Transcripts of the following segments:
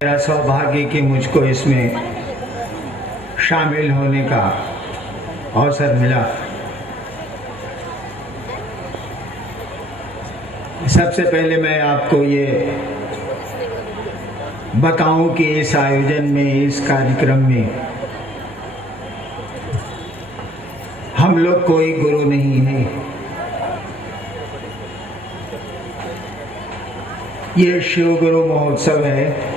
मेरा सौभाग्य कि मुझको इसमें शामिल होने का अवसर मिला। सबसे पहले मैं आपको ये बताऊं कि इस आयोजन में, इस कार्यक्रम में हम लोग कोई गुरु नहीं है। ये शिव गुरु महोत्सव है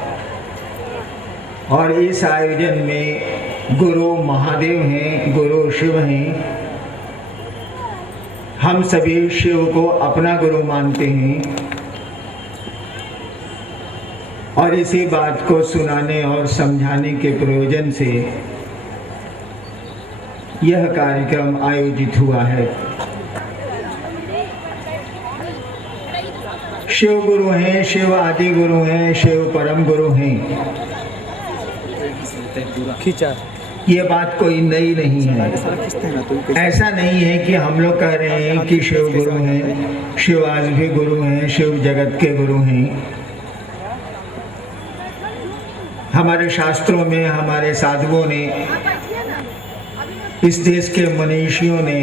और इस आयोजन में गुरु महादेव हैं, गुरु शिव हैं। हम सभी शिव को अपना गुरु मानते हैं और इसी बात को सुनाने और समझाने के प्रयोजन से यह कार्यक्रम आयोजित हुआ है। शिव गुरु हैं, शिव आदि गुरु हैं, शिव परम गुरु हैं। ये बात कोई नई नहीं है। ऐसा नहीं है कि हम लोग कह रहे हैं कि शिव गुरु हैं, शिव आज भी गुरु हैं, शिव जगत के गुरु हैं। हमारे शास्त्रों में, हमारे साधुओं ने, इस देश के मनीषियों ने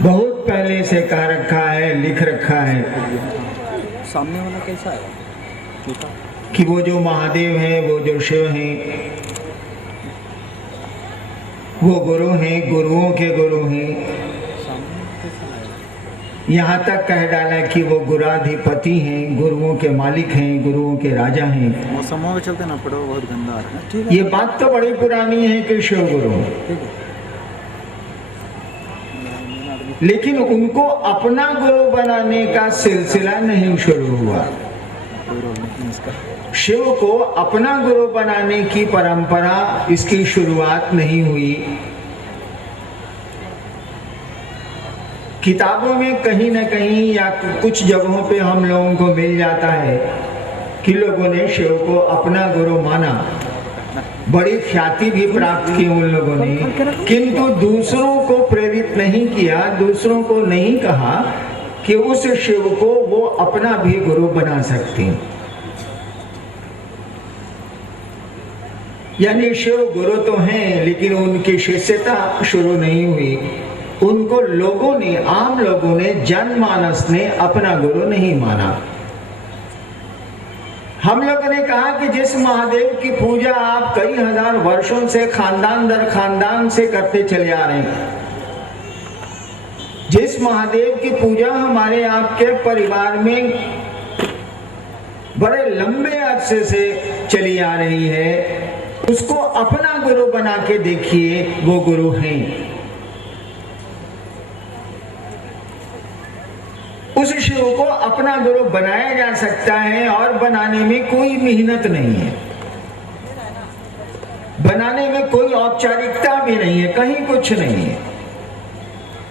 बहुत पहले से कह रखा है, लिख रखा है सामने वाला कैसा है कि वो जो महादेव हैं, वो जो शिव हैं, वो गुरु हैं, गुरुओं के गुरु हैं। यहाँ तक कह डाला कि वो गुराधिपति हैं, गुरुओं के मालिक हैं, गुरुओं के राजा हैं। मौसम के चलते ना पड़ो, बहुत गंदा है। ये बात तो बड़ी पुरानी है कि शिव गुरु, लेकिन उनको अपना गुरु बनाने का सिलसिला नहीं शुरू हुआ। शिव को अपना गुरु बनाने की परंपरा, इसकी शुरुआत नहीं हुई। किताबों में कहीं न कहीं या कुछ जगहों पे हम लोगों को मिल जाता है कि लोगों ने शिव को अपना गुरु माना, बड़ी ख्याति भी प्राप्त की उन लोगों ने, किंतु दूसरों को प्रेरित नहीं किया, दूसरों को नहीं कहा कि उस शिव को वो अपना भी गुरु बना सकते हैं। यानी शिव गुरु तो हैं, लेकिन उनकी शिष्यता शुरू नहीं हुई। उनको लोगों ने, आम लोगों ने, जनमानस ने अपना गुरु नहीं माना। हम लोगों ने कहा कि जिस महादेव की पूजा आप कई हजार वर्षों से खानदान दर खानदान से करते चले आ रहे हैं, जिस महादेव की पूजा हमारे आपके परिवार में बड़े लंबे अरसे से चली आ रही है, उसको अपना गुरु बना के देखिए, वो गुरु हैं। उस शिव को अपना गुरु बनाया जा सकता है और बनाने में कोई मेहनत नहीं है, बनाने में कोई औपचारिकता भी नहीं है, कहीं कुछ नहीं है।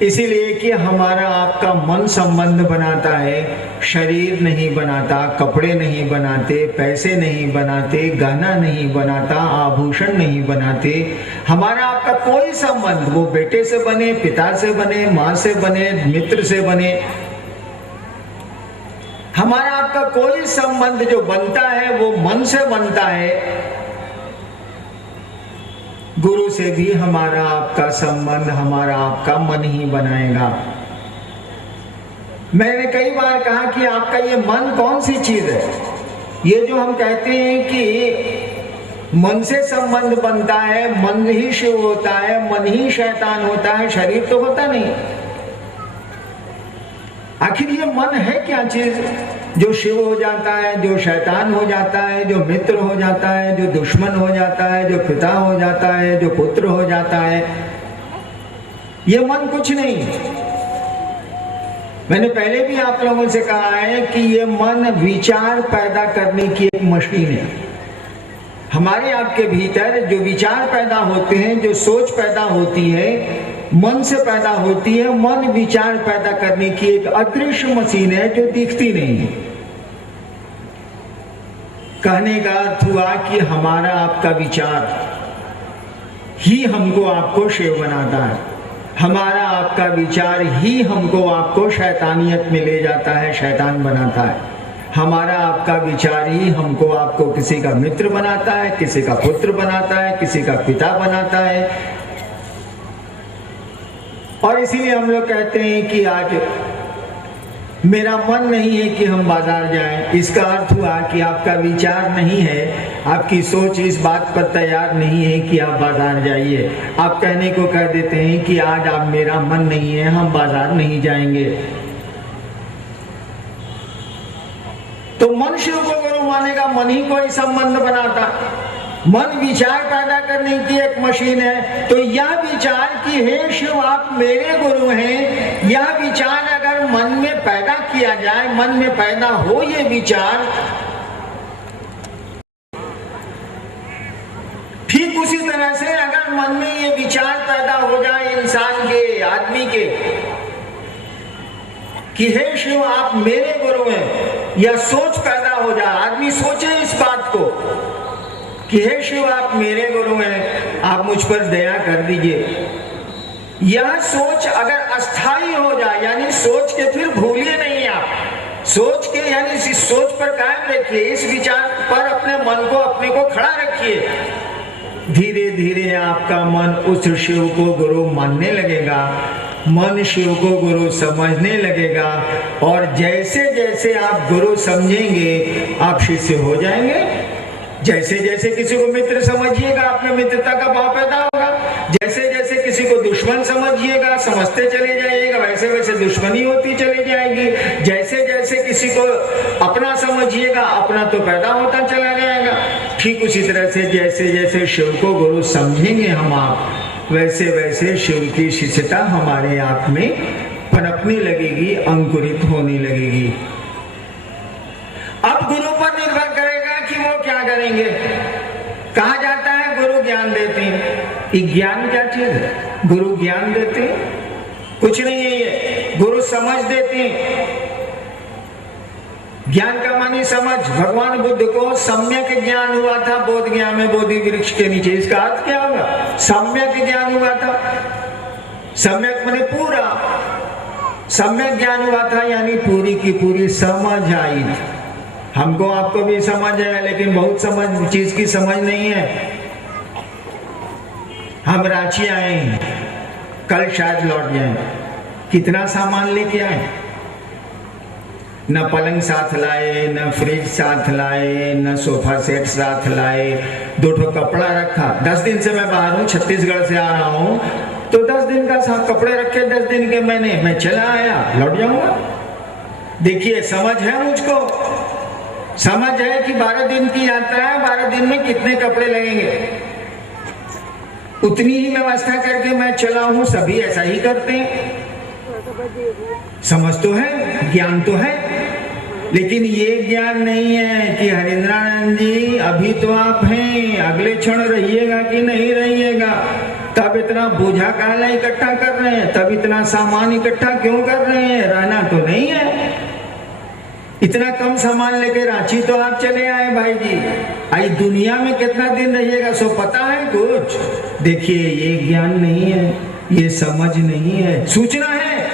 इसीलिए कि हमारा आपका मन संबंध बनाता है, शरीर नहीं बनाता, कपड़े नहीं बनाते, पैसे नहीं बनाते, गहना नहीं बनाता, आभूषण नहीं बनाते। हमारा आपका कोई संबंध, वो बेटे से बने, पिता से बने, माँ से बने, मित्र से बने, हमारा आपका कोई संबंध जो बनता है वो मन से बनता है। गुरु से भी हमारा आपका संबंध, हमारा आपका मन ही बनाएगा। मैंने कई बार कहा कि आपका ये मन कौन सी चीज है? ये जो हम कहते हैं कि मन से संबंध बनता है, मन ही शिव होता है, मन ही शैतान होता है, शरीर तो होता नहीं। आखिर ये मन है क्या चीज जो शिव हो जाता है, जो शैतान हो जाता है, जो मित्र हो जाता है, जो दुश्मन हो जाता है, जो पिता हो जाता है, जो पुत्र हो जाता है? ये मन कुछ नहीं। मैंने पहले भी आप लोगों से कहा है कि ये मन विचार पैदा करने की एक मशीन है। हमारे आपके भीतर जो विचार पैदा होते हैं, जो सोच पैदा होती है, मन से पैदा होती है। मन विचार पैदा करने की एक अदृश्य मशीन है जो दिखती नहीं है। कहने का अर्थ हुआ कि हमारा आपका विचार ही हमको आपको शिव बनाता है, हमारा आपका विचार ही हमको आपको शैतानियत में ले जाता है, शैतान बनाता है। हमारा आपका विचार ही हमको आपको किसी का मित्र बनाता है, किसी का पुत्र बनाता है, किसी का पिता बनाता है। और इसीलिए हम लोग कहते हैं कि आज मेरा मन नहीं है कि हम बाजार जाएं। इसका अर्थ हुआ कि आपका विचार नहीं है, आपकी सोच इस बात पर तैयार नहीं है कि आप बाजार जाइए। आप कहने को कह देते हैं कि आज आप मेरा मन नहीं है, हम बाजार नहीं जाएंगे। तो मन शिव को गुरु मानेगा, मन ही कोई संबंध बनाता। मन विचार पैदा करने की एक मशीन है। तो यह विचार कि हे शिव आप मेरे गुरु हैं, यह विचार अगर मन में पैदा किया जाए, मन में पैदा हो ये विचार, ठीक उसी तरह से अगर मन में ये विचार पैदा हो जाए इंसान के, आदमी के, कि हे शिव आप मेरे गुरु हैं, यह सोच पैदा हो जाए, आदमी सोचे इस बात को कि हे शिव आप मेरे गुरु हैं, आप मुझ पर दया कर दीजिए। यह सोच अगर अस्थाई हो जाए, यानी सोच के फिर भूलिए नहीं आप, सोच के यानी इस सोच पर कायम रखिए, इस विचार पर अपने मन को, अपने को खड़ा रखिए। धीरे धीरे आपका मन उस शिव को गुरु मानने लगेगा, मन शिव को गुरु समझने लगेगा। और जैसे जैसे आप गुरु समझेंगे आप शिष्य हो जाएंगे। जैसे जैसे किसी को मित्र समझिएगा अपने मित्रता का भाव पैदा होगा, जैसे जैसे किसी को दुश्मन समझिएगा, समझते चले जाइएगा, वैसे वैसे दुश्मनी होती चली जाएगी। जैसे जैसे किसी को अपना समझिएगा, अपना तो पैदा होता चला जाएगा। ठीक उसी तरह से जैसे जैसे शिव को गुरु समझेंगे हम आप, वैसे वैसे शिव की शिष्यता हमारे आप में पनपने लगेगी, अंकुरित होने लगेगी। अब गुरु पर निर्भर करेगा कि वो क्या करेंगे। कहा जाता है गुरु ज्ञान देते हैं। ज्ञान क्या चीज है? गुरु ज्ञान देते हैं कुछ नहीं है, ये गुरु समझ देते हैं। ज्ञान का मानी समझ। भगवान बुद्ध को सम्यक ज्ञान हुआ था बोध ज्ञान में, बोधि वृक्ष के नीचे। इसका अर्थ क्या होगा? सम्यक ज्ञान हुआ था। सम्यक माने पूरा, सम्यक ज्ञान हुआ था यानी पूरी की पूरी समझ आई। हमको आपको भी समझ है, लेकिन बहुत समझ चीज की समझ नहीं है। हम रांची आए, कल शायद लौट जाए। कितना सामान लेके आए, न पलंग साथ लाए, न फ्रिज साथ लाए, न सोफा सेट साथ लाए, 2 ठो कपड़ा रखा। 10 दिन से मैं बाहर हूँ, छत्तीसगढ़ से आ रहा हूँ, तो 10 दिन का साथ कपड़े रखे, 10 दिन के मैं चला आया, लौट जाऊंगा। देखिए समझ है मुझको, समझ है कि 12 दिन की यात्रा है, 12 दिन में कितने कपड़े लगेंगे, उतनी ही व्यवस्था करके मैं चला हूं। सभी ऐसा ही करते हैं। समझ तो है, ज्ञान तो है, लेकिन ये ज्ञान नहीं है कि हरिंद्रानंद जी अभी तो आप हैं, अगले क्षण रहिएगा कि नहीं रहिएगा, तब इतना बोझा काला इकट्ठा कर रहे हैं, तब इतना सामान इकट्ठा क्यों कर रहे हैं? रहना तो नहीं है। इतना कम सामान लेके रांची तो आप चले आए भाई जी, आई दुनिया में कितना दिन रहिएगा सो पता है कुछ? देखिए ये ज्ञान नहीं है, ये समझ नहीं है, सूचना है।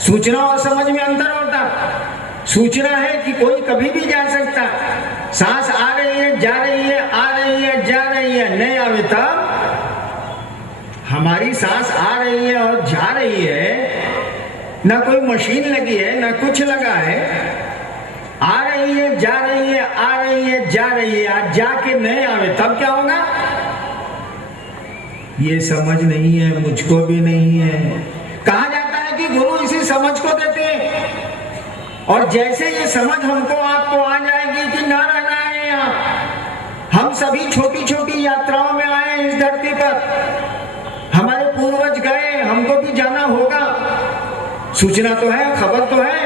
सूचना और समझ में अंतर होता। सूचना है कि कोई कभी भी जा सकता, सांस आ रही है, जा रही है, आ रही है, जा रही है, नहीं आवे तब। हमारी सांस आ रही है और जा रही है, ना कोई मशीन लगी है, ना कुछ लगा है, आ रही है, जा रही है, आ रही है, जा रही है। आज जाके नहीं आवे तब क्या होगा? ये समझ नहीं है, मुझको भी नहीं है। कहा जाता है कि गुरु इसी समझ को देते हैं, और जैसे ये समझ हमको आपको आ जाएगी कि ना रहना है यहाँ, हम सभी छोटी छोटी यात्राओं में आए इस धरती पर, हमारे पूर्वज गए, हमको भी जाना होगा। सूचना तो है, खबर तो है।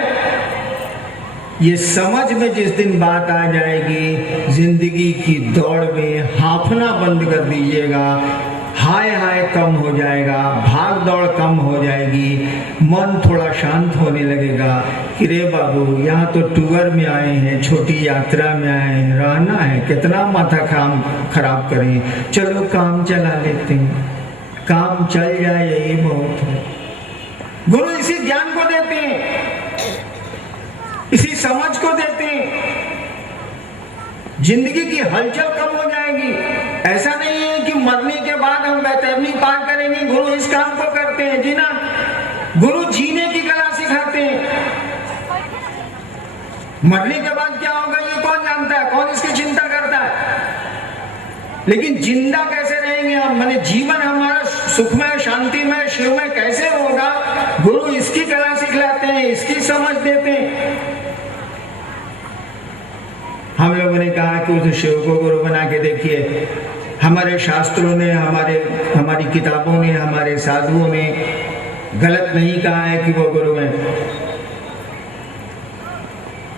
ये समझ में जिस दिन बात आ जाएगी, जिंदगी की दौड़ में हाफना बंद कर दीजिएगा, हाय हाय कम हो जाएगा, भाग दौड़ कम हो जाएगी, मन थोड़ा शांत होने लगेगा कि रे बाबू यहाँ तो टूर में आए हैं, छोटी यात्रा में आए हैं, रहना है, कितना माथा काम खराब करें, चलो काम चला लेते हैं, काम चल जाए यही बहुत है। गुरु इसी ज्ञान को देते हैं। इसी समझ को देते हैं, जिंदगी की हलचल कम हो जाएगी। ऐसा नहीं है कि मरने के बाद हम बैतरनी पार करेंगे, गुरु इस काम को करते हैं जी ना। गुरु जीने की कला सिखाते हैं। मरने के बाद क्या होगा ये कौन जानता है, कौन इसकी चिंता करता है। लेकिन जिंदा कैसे रहेंगे हम, माने जीवन हमारा सुखमय, शांतिमय, शिवमय कैसे होगा, गुरु इसकी कला सिखलाते हैं, इसकी समझ देते हैं। हम लोगों ने कहा कि उस शिव को गुरु बना के देखिए। हमारे शास्त्रों ने, हमारी किताबों ने, हमारे साधुओं ने गलत नहीं कहा है कि वो गुरु हैं।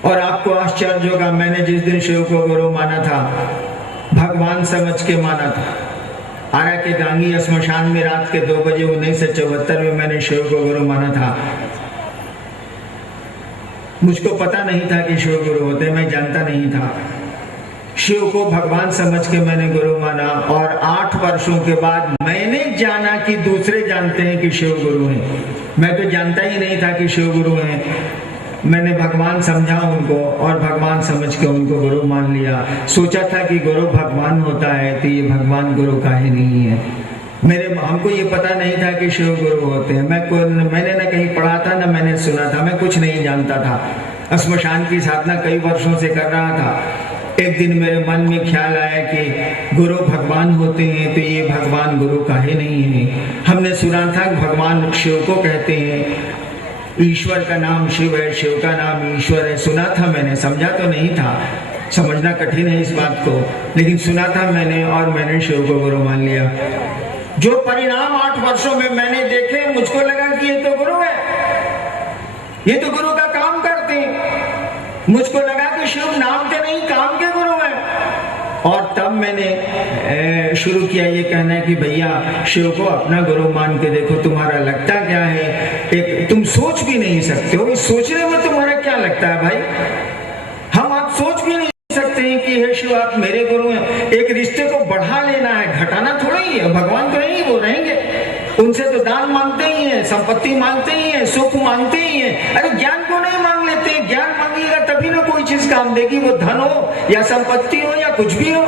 और आपको आश्चर्य होगा, मैंने जिस दिन शिव को गुरु माना था, भगवान समझ के माना था। आरा के गांगी श्मशान में रात के 2 बजे 1974 में मैंने शिव को गुरु माना था। मुझको पता नहीं था कि शिव गुरु होते, मैं जानता नहीं था। शिव को भगवान समझ के मैंने गुरु माना, और 8 वर्षों के बाद मैंने जाना कि दूसरे जानते हैं कि शिव गुरु हैं। मैं तो जानता ही नहीं था कि शिव गुरु हैं। मैंने भगवान समझा उनको, और भगवान समझ के उनको गुरु मान लिया। सोचा था कि गुरु भगवान होता है, तो ये भगवान गुरु काहे नहीं है। हमको ये पता नहीं था कि शिव गुरु होते हैं। मैंने न कहीं पढ़ा था, न मैंने सुना था, मैं कुछ नहीं जानता था। श्मशान की साधना कई वर्षों से कर रहा था। एक दिन मेरे मन में ख्याल आया कि गुरु भगवान होते हैं, तो ये भगवान गुरु काहे नहीं है। हमने सुना था कि भगवान शिव को कहते हैं, ईश्वर का नाम शिव है, शिव का नाम ईश्वर है। सुना था मैंने, समझा तो नहीं था, समझना कठिन है इस बात को, लेकिन सुना था मैंने, और मैंने शिव को गुरु मान लिया। जो परिणाम 8 वर्षों में मैंने देखे, मुझको लगा कि ये तो गुरु है, ये तो गुरु का काम करते हैं। मुझको लगा कि शिव नाम के नहीं, काम के गुरु है। और तब मैंने शुरू किया ये कहना है कि भैया शिव को अपना गुरु मान के देखो, तुम्हारा लगता क्या है। एक तुम सोच भी नहीं सकते हो, इस सोचने में तुम्हारा क्या लगता है भाई। हम आप सोच भी नहीं सकते हैं कि हे शिव आप मेरे गुरु हैं। एक रिश्ते को बढ़ा लेना है, घटाना थोड़ा ही है। भगवान तो नहीं वो रहेंगे, उनसे तो दान मांगते ही हैं, संपत्ति मांगते ही हैं, सुख मांगते ही हैं। अरे ज्ञान को नहीं मांग लेते, ज्ञान मांगिएगा तभी ना कोई चीज काम देगी, वो धन हो या संपत्ति हो या कुछ भी हो।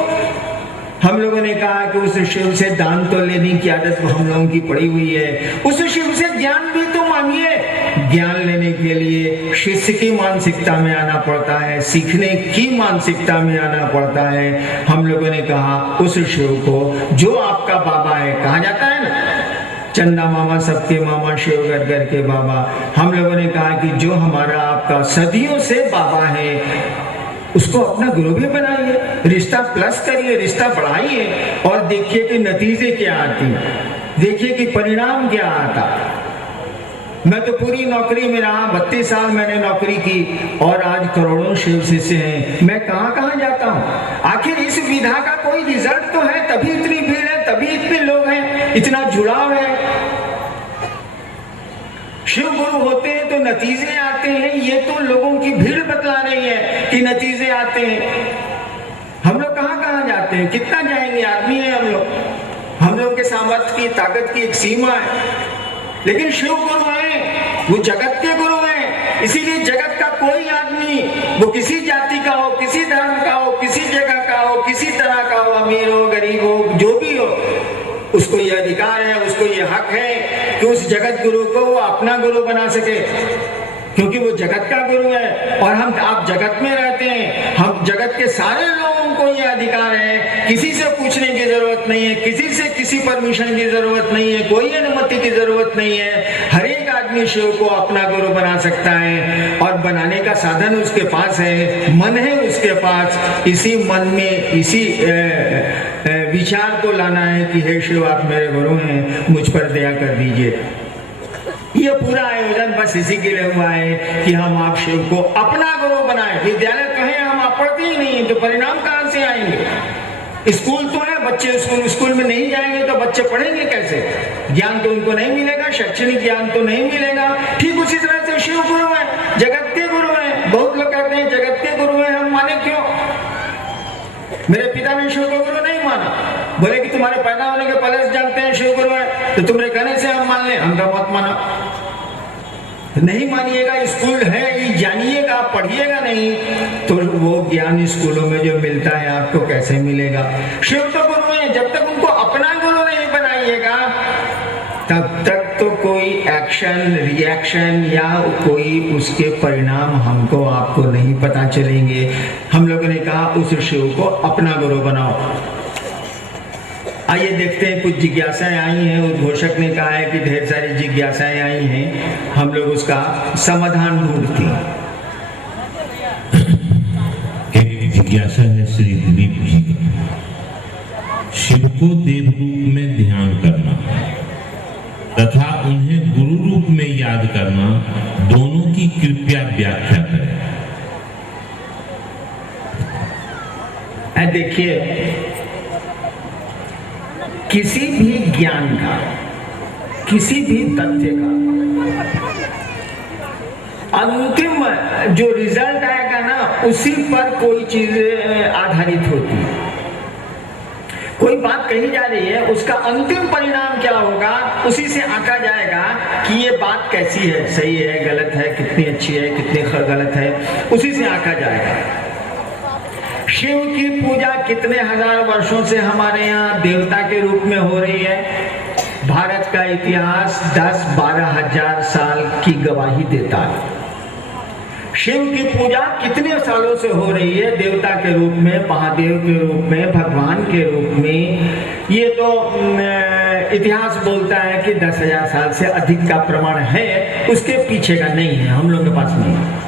हम लोगों ने कहा कि उस शिव से दान तो लेने की आदत हम लोगों की पड़ी हुई है, उस शिव से ज्ञान भी तो मांगिए। ज्ञान लेने के लिए शिष्य की मानसिकता में आना पड़ता है, सीखने की मानसिकता में आना पड़ता है। हम लोगों ने कहा उस शिव को जो आपका बाबा है, कहा जाता है ना चंदा मामा सबके मामा, शिव घर के बाबा। हम लोगों ने कहा कि जो हमारा आपका सदियों से बाबा है, उसको अपना गुरु भी बनाइए, रिश्ता प्लस करिए, रिश्ता बढ़ाइए, और देखिए कि नतीजे क्या आती, देखिए कि परिणाम क्या आता। मैं तो पूरी नौकरी में रहा, 32 साल मैंने नौकरी की, और आज करोड़ों शिव शिष्य हैं। मैं कहां कहां जाता हूं। आखिर इस विधा का कोई रिजल्ट तो है, तभी इतनी भीड़ है, तभी इतने लोग हैं, इतना जुड़ाव है। शिव गुरु होते हैं तो नतीजे आते हैं, ये तो लोगों की भीड़ बतला रही है कि नतीजे आते हैं। हम लोग कहां कहां जाते हैं, कितना जाएंगे, आदमी है हम लोग के सामर्थ्य की, ताकत की एक सीमा है। लेकिन शिव गुरु हैं, वो जगत के गुरु हैं। इसीलिए जगत का कोई आदमी, वो किसी जाति का हो, किसी धर्म का हो, किसी जगह का हो, किसी तरह का हो, अमीर हो, गरीब हो, जो भी हो, उसको ये अधिकार है, उसको ये हक है कि उस जगत गुरु को वो अपना गुरु बना सके, क्योंकि वो जगत का गुरु है। और आप जगत में रहते हैं, हम जगत के सारे लोगों को ये अधिकार है, किसी से पूछने की जरूरत नहीं है, किसी से किसी परमिशन की जरूरत नहीं है, कोई अनुमति की जरूरत नहीं है। हर एक आदमी शिव को अपना गुरु बना सकता है, और बनाने का साधन उसके पास है, मन है उसके पास। इसी मन में इसी विचार को लाना है कि हे शिव आप मेरे गुरु हैं, मुझ पर दया कर दीजिए। ये पूरा आयोजन बस इसी के लिए हुआ है कि हम आप शिव को अपना गुरु बनाए। विद्यालय तो है, हम आप पढ़ते ही नहीं, तो परिणाम कहां से आएंगे। स्कूल तो है, बच्चे स्कूल में नहीं जाएंगे तो बच्चे पढ़ेंगे कैसे, ज्ञान तो उनको नहीं मिलेगा, शैक्षणिक ज्ञान तो नहीं मिलेगा। ठीक उसी तरह से शिव गुरु है, जगत के गुरु है। बहुत लोग कहते हैं जगत के गुरु है, हम माने क्यों। मेरे पिता ने शिव को गुरु नहीं माना, बोले कि तुम्हारे पैदा होने के पहले से जानते हैं शिव गुरु है, तो तुम्हारे कहने से हम मान लें। हम तो मत माना, नहीं मानिएगा। स्कूल है, ये जानिएगा, आप पढ़िएगा नहीं तो वो ज्ञान स्कूलों में जो मिलता है आपको कैसे मिलेगा। शिव तो गुरु है, जब तक उनको अपना गुरु नहीं बनाइएगा तब तक तो कोई एक्शन रिएक्शन या कोई उसके परिणाम हमको आपको नहीं पता चलेंगे। हम लोगों ने कहा उस शिव को अपना गुरु बनाओ। आइए देखते हैं, कुछ जिज्ञासाएं आई हैं। उद्घोषक ने कहा है कि ढेर सारी जिज्ञासाएं आई हैं, हम लोग उसका समाधान ढूंढते हैं। एक जिज्ञासा है श्री दिलीप जी की। शिव को देव रूप में ध्यान करना तथा उन्हें गुरु रूप में याद करना, दोनों की कृपया व्याख्या करें। देखिए, किसी भी ज्ञान का, किसी भी तथ्य का अंतिम जो रिजल्ट आएगा ना, उसी पर कोई चीज आधारित होती है। कोई बात कही जा रही है, उसका अंतिम परिणाम क्या होगा उसी से आंका जाएगा कि ये बात कैसी है, सही है, गलत है, कितनी अच्छी है, कितनी गलत है, उसी से आंका जाएगा। शिव की पूजा कितने हजार वर्षों से हमारे यहाँ देवता के रूप में हो रही है? भारत का इतिहास 10-12 हजार साल की गवाही देता है। शिव की पूजा कितने सालों से हो रही है देवता के रूप में, महादेव के रूप में, भगवान के रूप में? ये तो इतिहास बोलता है कि 10,000 साल से अधिक का प्रमाण है, उसके पीछे का नहीं है, हम लोग के पास नहीं है।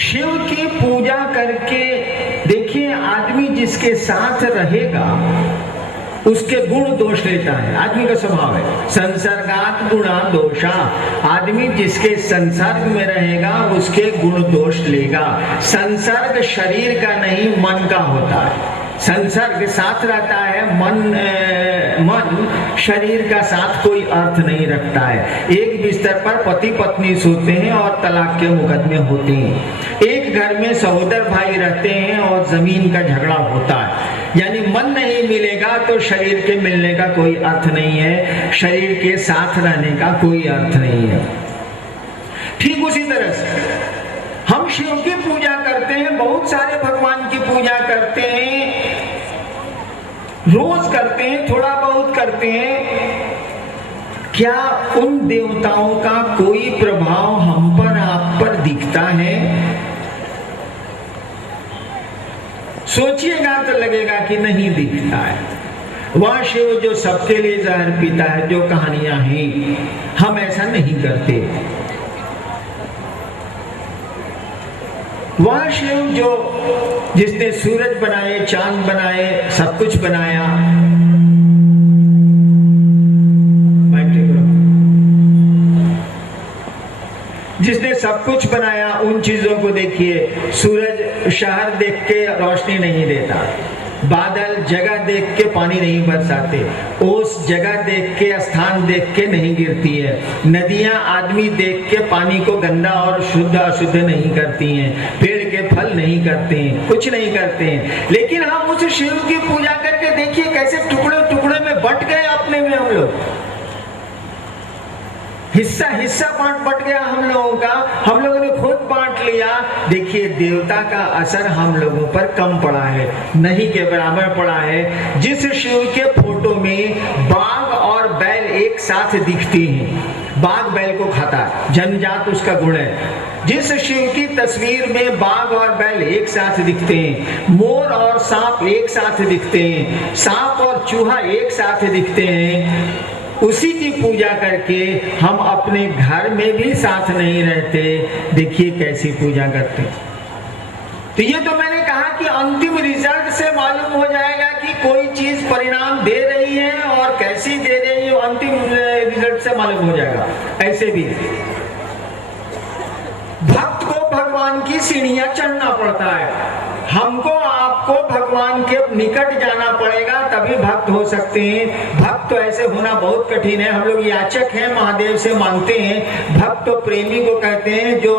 शिव की पूजा करके देखिए, आदमी जिसके साथ रहेगा उसके गुण दोष लेता है। आदमी का स्वभाव है, संसर्गात गुणा दोषा। आदमी जिसके संसर्ग में रहेगा उसके गुण दोष लेगा। संसर्ग शरीर का नहीं, मन का होता है। संसर्ग साथ रहता है, मन शरीर का साथ कोई अर्थ नहीं रखता है। एक बिस्तर पर पति पत्नी सोते हैं और तलाक के मुकदमे होते हैं। एक घर में सहोदर भाई रहते हैं और जमीन का झगड़ा होता है। यानी मन नहीं मिलेगा तो शरीर के मिलने का कोई अर्थ नहीं है, शरीर के साथ रहने का कोई अर्थ नहीं है। ठीक उसी तरह से हम शिव की पूजा करते हैं, बहुत सारे भगवान की पूजा करते हैं, रोज करते हैं, थोड़ा बहुत करते हैं। क्या उन देवताओं का कोई प्रभाव हम पर, आप पर दिखता है? सोचिएगा तो लगेगा कि नहीं दिखता है। वह शिव जो सबके लिए जहर पीता है, जो कहानियां हैं, हम ऐसा नहीं करते। वह शिव जो जिसने सूरज बनाए, चांद बनाए, सब कुछ बनाया, जिसने सब कुछ बनाया, उन चीजों को देखिए। सूरज शहर देख के रोशनी नहीं देता, बादल जगह देख के पानी नहीं बरसाते, ओस जगह देख के, स्थान देख के नहीं गिरती है, नदियां आदमी देख के पानी को गंदा और शुद्ध अशुद्ध नहीं करती हैं, पेड़ के फल नहीं करते हैं, कुछ नहीं करते हैं। लेकिन हम उस शिव की पूजा करके देखिए कैसे टुकड़े टुकड़े में बट गए अपने में। हम लोग हिस्सा हिस्सा बट गया हम लोगों का, हम लोगों ने खुद बांट लिया। देखिए, देवता का असर हम लोगों पर कम पड़ा है, नहीं के बराबर पड़ा है। जिस शिव के फोटो में बाघ और बैल एक साथ दिखती हैं, बाघ बैल को खाता है, जन्मजात उसका गुण है। जिस शिव की तस्वीर में बाघ और बैल एक साथ दिखते हैं, मोर और सांप एक साथ दिखते हैं, सांप और चूहा एक साथ दिखते हैं, उसी की पूजा करके हम अपने घर में भी साथ नहीं रहते। देखिए कैसी पूजा करते। तो ये तो मैंने कहा कि अंतिम रिजल्ट से मालूम हो जाएगा कि कोई चीज परिणाम दे रही है और कैसी दे रही है, अंतिम रिजल्ट से मालूम हो जाएगा। ऐसे भी भक्त को भगवान की सीढ़ियां चढ़ना पड़ता है। हमको आपको भगवान के निकट जाना पड़ेगा, तभी भक्त हो सकते हैं। भक्त तो ऐसे होना बहुत कठिन है। हम लोग याचक हैं, महादेव से मांगते हैं। भक्त तो प्रेमी को कहते हैं, जो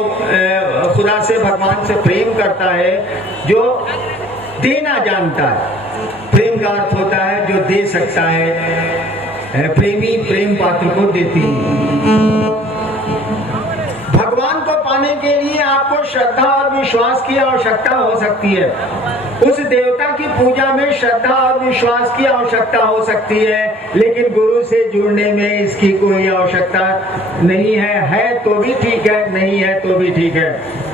खुदा से, भगवान से प्रेम करता है, जो देना जानता है। प्रेम का अर्थ होता है जो दे सकता है। प्रेमी प्रेम पात्र को देती है। श्रद्धा और विश्वास की आवश्यकता हो सकती है, उस देवता की पूजा में श्रद्धा और विश्वास की आवश्यकता हो सकती है, लेकिन गुरु से जुड़ने में इसकी कोई आवश्यकता नहीं है तो भी ठीक है, नहीं है तो भी ठीक है।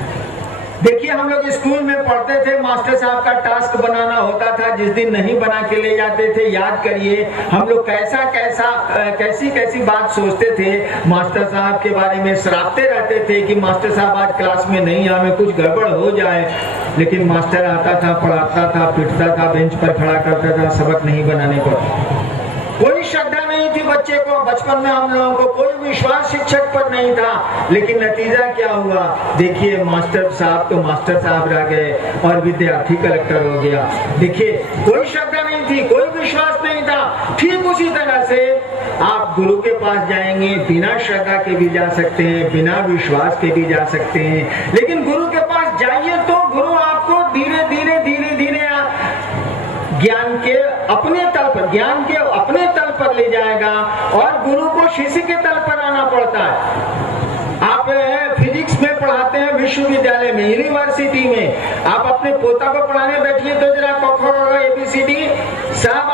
देखिए, हम लोग स्कूल में पढ़ते थे, मास्टर साहब का टास्क बनाना होता था, जिस दिन नहीं बना के ले जाते थे, याद करिए हम लोग कैसी कैसी बात सोचते थे, मास्टर साहब के बारे में सरापते रहते थे कि मास्टर साहब आज क्लास में नहीं, हमें कुछ गड़बड़ हो जाए। लेकिन मास्टर आता था, पढ़ाता था, पिटता था, बेंच पर खड़ा करता था, सबक नहीं बनाने पर। कोई श्रद्धा नहीं थी बच्चे को, बचपन में हम लोगों को कोई विश्वास शिक्षक पर नहीं था, लेकिन नतीजा क्या हुआ? देखिए, मास्टर साहब तो मास्टर साहब रह गए और विद्यार्थी कलेक्टर हो गया। देखिए, कोई श्रद्धा नहीं थी, कोई विश्वास नहीं था। ठीक उसी तरह से आप गुरु के पास जाएंगे, बिना श्रद्धा के भी जा सकते हैं, बिना विश्वास के भी जा सकते हैं, लेकिन गुरु के पास जाइए तो गुरु आपको धीरे धीरे ज्ञान के अपने तल पर ले जाएगा, और गुरु को शिष्य के तल पर आना पड़ता है। आप फिजिक्स में पढ़ाते हैं विश्वविद्यालय में, यूनिवर्सिटी में, आप अपने पोता को पढ़ाने बैठिए तो जरा ABCD सब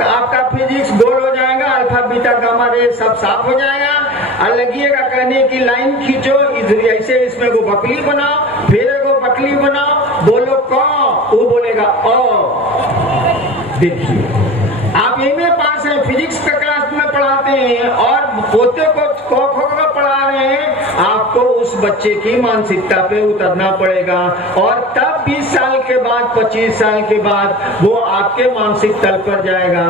आपका फिजिक्स गोल हो जाएगा, अल्फा बीटा गामा रे सब साफ हो जाएगा। और लगिएगा कहने की लाइन खींचो, ऐसे इसमें को बकली बनाओ, फिर एगो बकली बनाओ, बोलो क, वो बोलेगा अ। देखिए, आप एमए पास हैं, फिजिक्स का क्लास में पढ़ाते हैं और पोते को क ख पढ़ा रहे हैं, आपको उस बच्चे की मानसिकता पे उतरना पड़ेगा, और तब 20 साल के बाद, 25 साल के बाद वो आपके मानसिक तल पर जाएगा।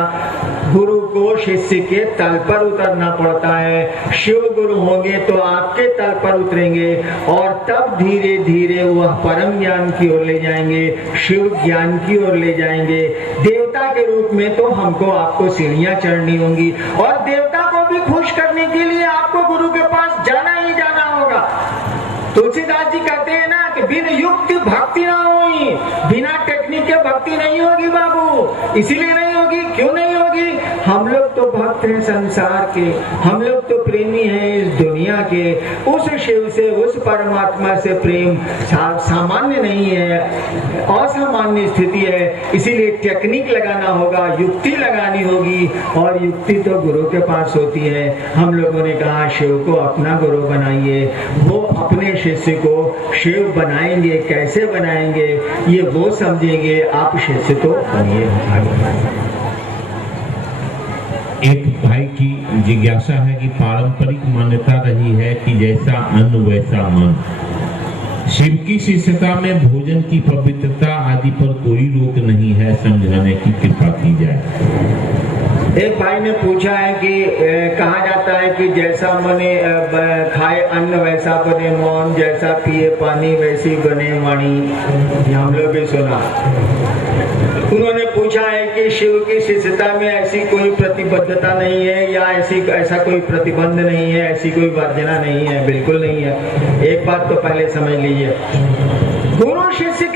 गुरु को शिष्य के तल पर उतरना पड़ता है। शिव गुरु होंगे तो आपके तल पर उतरेंगे, और तब धीरे धीरे वह परम ज्ञान की ओर ले जाएंगे, शिव ज्ञान की ओर ले जाएंगे। देवता के रूप में तो हमको आपको सीढ़ियां चढ़नी होंगी, और देवता को भी खुश करने के लिए आपको गुरु के पास जाना ही जाना होगा। तुलसीदास जी कहते हैं ना कि बिन युक्ति भक्ति ना होगी, बिना टेक्निक के भक्ति नहीं होगी बाबू। इसीलिए नहीं होगी, क्यों नहीं होगी? हम लोग तो भक्त हैं संसार के, हम लोग तो प्रेमी हैं इस दुनिया के। उस शिव से, उस परमात्मा से प्रेम सामान्य नहीं है, असामान्य स्थिति है। इसीलिए टेक्निक लगाना होगा, युक्ति लगानी होगी, और युक्ति तो गुरु के पास होती है। हम लोगों ने कहा शिव को अपना गुरु बनाइए, वो अपने शिष्य को शिव बनाएंगे। कैसे बनाएंगे ये वो समझेंगे, आप शिष्य तो बनिए। एक भाई की जिज्ञासा है कि पारंपरिक मान्यता रही है कि जैसा अन्न वैसा मन। शिव की शिष्यता में भोजन की पवित्रता आदि पर कोई रोक नहीं है, समझाने की कृपा की जाए। एक भाई ने पूछा है कि कहा जाता है कि जैसा मने खाए अन्न वैसा बने मौन, जैसा पिए पानी वैसी बने वाणी। हम लोग भी सुना। उन्होंने पूछा है कि शिव की शिष्यता में ऐसी कोई प्रतिबद्धता नहीं है, या ऐसा कोई प्रतिबंध नहीं है, ऐसी कोई वर्जना नहीं है। बिल्कुल नहीं है। एक बात तो पहले समझ लीजिए, गुरु शिष्य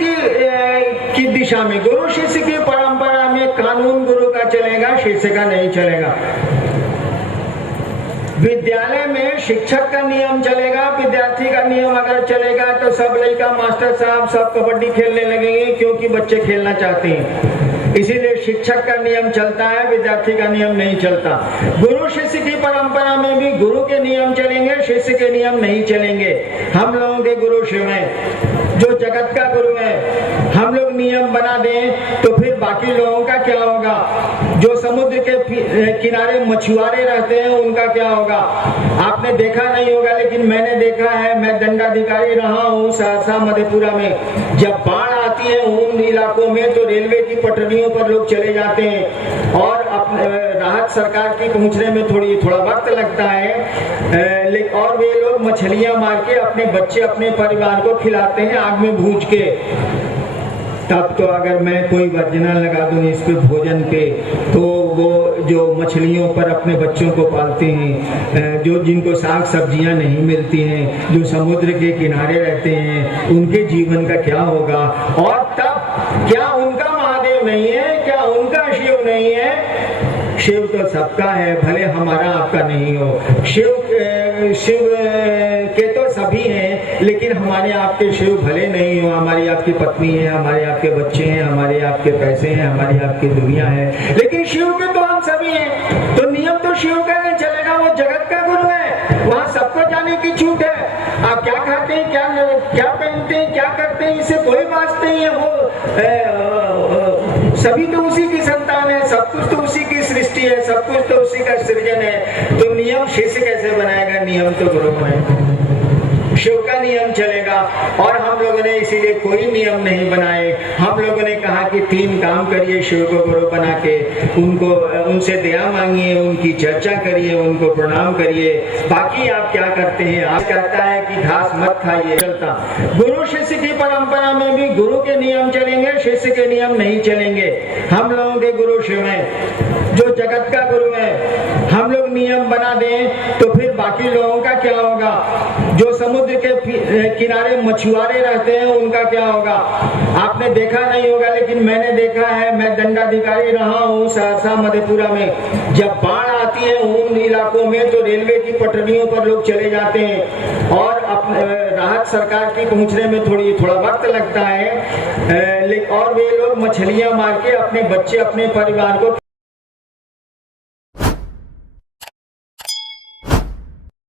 की दिशा में, गुरु शिष्य की परंपरा में कानून गुरु का चलेगा, शिष्य का नहीं चलेगा। विद्यालय में शिक्षक का नियम चलेगा, विद्यार्थी का नियम अगर चलेगा तो सब लड़का मास्टर साहब सब कबड्डी खेलने लगेंगे, क्योंकि बच्चे खेलना चाहते हैं। इसीलिए शिक्षक का नियम चलता है, विद्यार्थी का नियम नहीं चलता। गुरु शिष्य की परंपरा में भी गुरु के नियम चलेंगे, शिष्य के नियम नहीं चलेंगे। हम लोगों के गुरु शिव हैं, जो जगत का गुरु है। हम लोग नियम बना दें तो फिर बाकी लोगों का क्या होगा? जो समुद्र के किनारे मछुआरे रहते हैं उनका क्या होगा? आपने देखा नहीं होगा, लेकिन मैंने देखा है। मैं दंडाधिकारी रहा हूँ सहरसा मधेपुरा में। जब बाढ़ आती है उन इलाकों में तो रेलवे की पटरियों पर लोग चले जाते हैं, और राहत सरकार की पहुंचने में थोड़ा वक्त लगता है, और वे लोग मछलियां मार के अपने बच्चे, अपने परिवार को खिलाते हैं आग में भूज के। तब तो अगर मैं कोई वर्जना लगा दूं इस पे भोजन पे, तो वो जो मछलियों पर अपने बच्चों को पालते हैं, जो जिनको साग सब्जियां नहीं मिलती हैं, जो समुद्र के किनारे रहते हैं, उनके जीवन का क्या होगा? और तब क्या उनका महादेव नहीं है? क्या उनका शिव नहीं है? शिव तो सबका है, भले हमारा आपका नहीं हो। शिव के तो सभी हैं, लेकिन हमारे आपके शिव भले नहीं हो। हमारी आपकी पत्नी है, हमारे आपके बच्चे हैं, हमारे आपके पैसे हैं, हमारी आपकी दुनिया है, लेकिन शिव के तो हम सभी हैं। तो नियम तो शिव का नहीं चलेगा, वो जगत का गुरु है, वहाँ सबको जाने की छूट है। आप क्या खाते हैं, क्या पहनते हैं, क्या करते हैं, इससे कोई बात नहीं है। वो सभी तो उसी की संतान है, सब कुछ तो उसी की सृष्टि है, सब कुछ तो उसी का सृजन है। तो नियम शिष्य कैसे बनाएगा, नियम तो गुरु बनाएगा, शिव का नियम चलेगा। और हम लोगों ने इसीलिए कोई नियम नहीं बनाए। हम लोगों ने कहा कि 3 काम करिए शिव को गुरु बना के, उनसे दया मांगिए, उनकी चर्चा करिए, उनको प्रणाम करिए। बाकी आप क्या करते हैं, आप कहता है कि घास मत खाइए, चलता। गुरु शिष्य की परंपरा में भी गुरु के नियम चलेंगे, शिष्य के नियम नहीं चलेंगे। हम लोगों के गुरु शिव हैं, जो जगत का गुरु है। हम लोग नियम बना दें तो फिर बाकी लोगों का क्या होगा? जो समुद्र के किनारे मछुआरे रहते हैं उनका क्या होगा? आपने देखा नहीं होगा, लेकिन मैंने देखा है। मैं दंडाधिकारी रहा हूँ सहरसा मधेपुरा में। जब बाढ़ आती है उन इलाकों में तो रेलवे की पटरियों पर लोग चले जाते हैं और राहत सरकार की पहुंचने में थोड़ा वक्त लगता है, और वे लोग मछलियां मार के अपने बच्चे, अपने परिवार को